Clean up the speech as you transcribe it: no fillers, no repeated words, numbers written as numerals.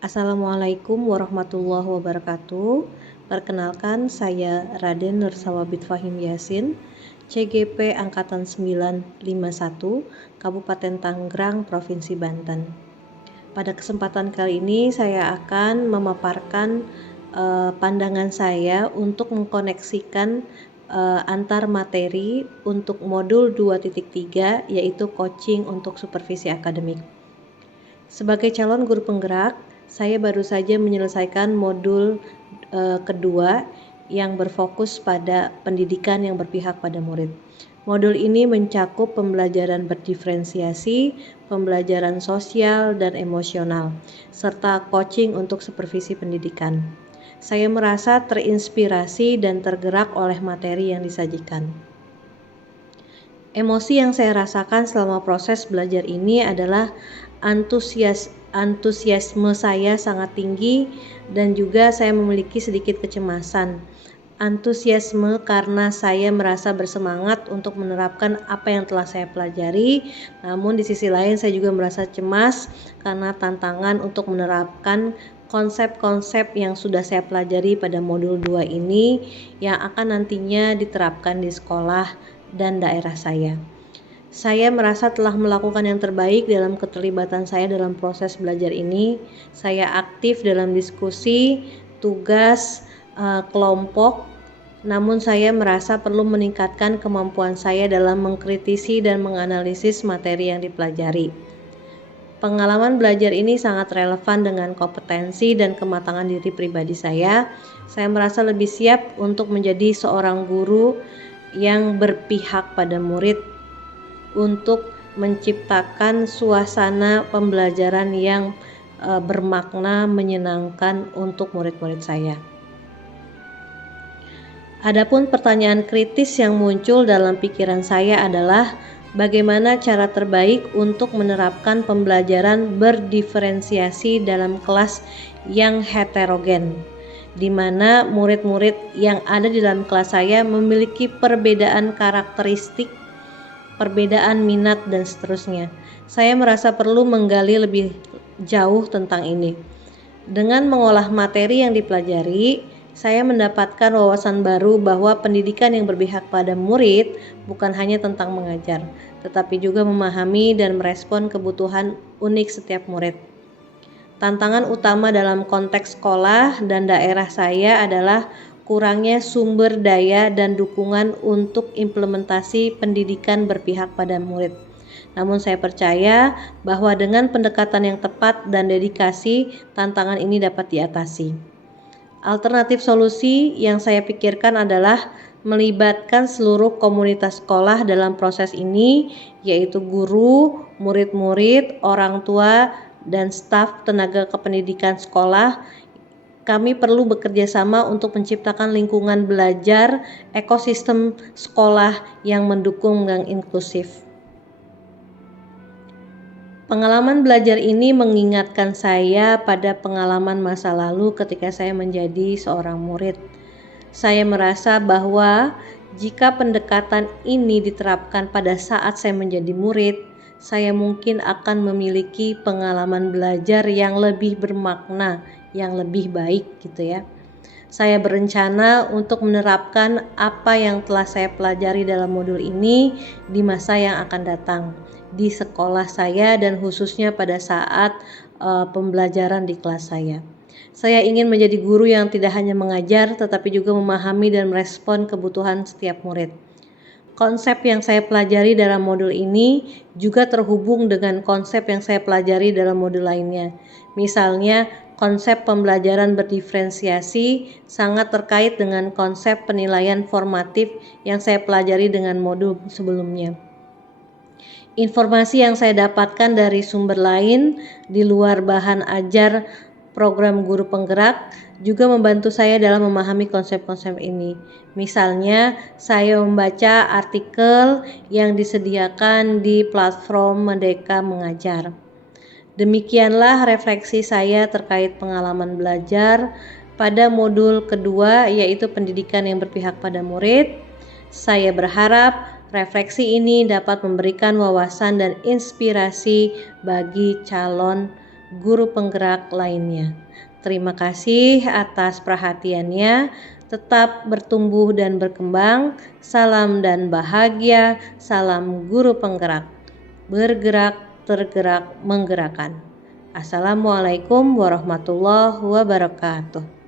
Assalamualaikum warahmatullahi wabarakatuh. Perkenalkan, saya Raden Nursawabit Fahim Yasin, CGP Angkatan 951, Kabupaten Tangerang, Provinsi Banten. Pada kesempatan kali ini saya akan memaparkan pandangan saya untuk mengkoneksikan antar materi untuk modul 2.3, yaitu coaching untuk supervisi akademik. Sebagai calon guru penggerak, saya baru saja menyelesaikan modul kedua yang berfokus pada pendidikan yang berpihak pada murid. Modul ini mencakup pembelajaran berdiferensiasi, pembelajaran sosial dan emosional, serta coaching untuk supervisi pendidikan. Saya merasa terinspirasi dan tergerak oleh materi yang disajikan. Emosi yang saya rasakan selama proses belajar ini adalah antusiasme saya sangat tinggi dan juga saya memiliki sedikit kecemasan. Antusiasme karena saya merasa bersemangat untuk menerapkan apa yang telah saya pelajari, namun di sisi lain saya juga merasa cemas karena tantangan untuk menerapkan konsep-konsep yang sudah saya pelajari pada modul 2 ini yang akan nantinya diterapkan di sekolah dan daerah saya. Saya merasa telah melakukan yang terbaik dalam keterlibatan saya dalam proses belajar ini. Saya aktif dalam diskusi, tugas, kelompok, namun saya merasa perlu meningkatkan kemampuan saya dalam mengkritisi dan menganalisis materi yang dipelajari. Pengalaman belajar ini sangat relevan dengan kompetensi dan kematangan diri pribadi saya. Saya merasa lebih siap untuk menjadi seorang guru yang berpihak pada murid untuk menciptakan suasana pembelajaran yang bermakna, menyenangkan untuk murid-murid saya. Adapun pertanyaan kritis yang muncul dalam pikiran saya adalah bagaimana cara terbaik untuk menerapkan pembelajaran berdiferensiasi dalam kelas yang heterogen, di mana murid-murid yang ada di dalam kelas saya memiliki perbedaan karakteristik, perbedaan minat, dan seterusnya. Saya merasa perlu menggali lebih jauh tentang ini. Dengan mengolah materi yang dipelajari, saya mendapatkan wawasan baru bahwa pendidikan yang berpihak pada murid bukan hanya tentang mengajar, tetapi juga memahami dan merespon kebutuhan unik setiap murid. Tantangan utama dalam konteks sekolah dan daerah saya adalah kurangnya sumber daya dan dukungan untuk implementasi pendidikan berpihak pada murid. Namun saya percaya bahwa dengan pendekatan yang tepat dan dedikasi, tantangan ini dapat diatasi. Alternatif solusi yang saya pikirkan adalah melibatkan seluruh komunitas sekolah dalam proses ini, yaitu guru, murid-murid, orang tua, dan staf tenaga kependidikan sekolah. Kami perlu bekerja sama untuk menciptakan lingkungan belajar, ekosistem sekolah yang mendukung dan inklusif. Pengalaman belajar ini mengingatkan saya pada pengalaman masa lalu ketika saya menjadi seorang murid. Saya merasa bahwa jika pendekatan ini diterapkan pada saat saya menjadi murid, saya mungkin akan memiliki pengalaman belajar yang lebih bermakna, yang lebih baik gitu ya. Saya berencana untuk menerapkan apa yang telah saya pelajari dalam modul ini di masa yang akan datang di sekolah saya dan khususnya pada saat pembelajaran di kelas saya. Saya ingin menjadi guru yang tidak hanya mengajar tetapi juga memahami dan merespon kebutuhan setiap murid. Konsep yang saya pelajari dalam modul ini juga terhubung dengan konsep yang saya pelajari dalam modul lainnya. Misalnya, konsep pembelajaran berdiferensiasi sangat terkait dengan konsep penilaian formatif yang saya pelajari dengan modul sebelumnya. Informasi yang saya dapatkan dari sumber lain di luar bahan ajar program guru penggerak juga membantu saya dalam memahami konsep-konsep ini. Misalnya, saya membaca artikel yang disediakan di platform Merdeka Mengajar. Demikianlah refleksi saya terkait pengalaman belajar pada modul kedua, yaitu pendidikan yang berpihak pada murid. Saya berharap refleksi ini dapat memberikan wawasan dan inspirasi bagi calon guru penggerak lainnya. Terima kasih atas perhatiannya. Tetap bertumbuh dan berkembang. Salam dan bahagia. Salam guru penggerak. Bergerak, tergerak, menggerakkan. Assalamualaikum warahmatullahi wabarakatuh.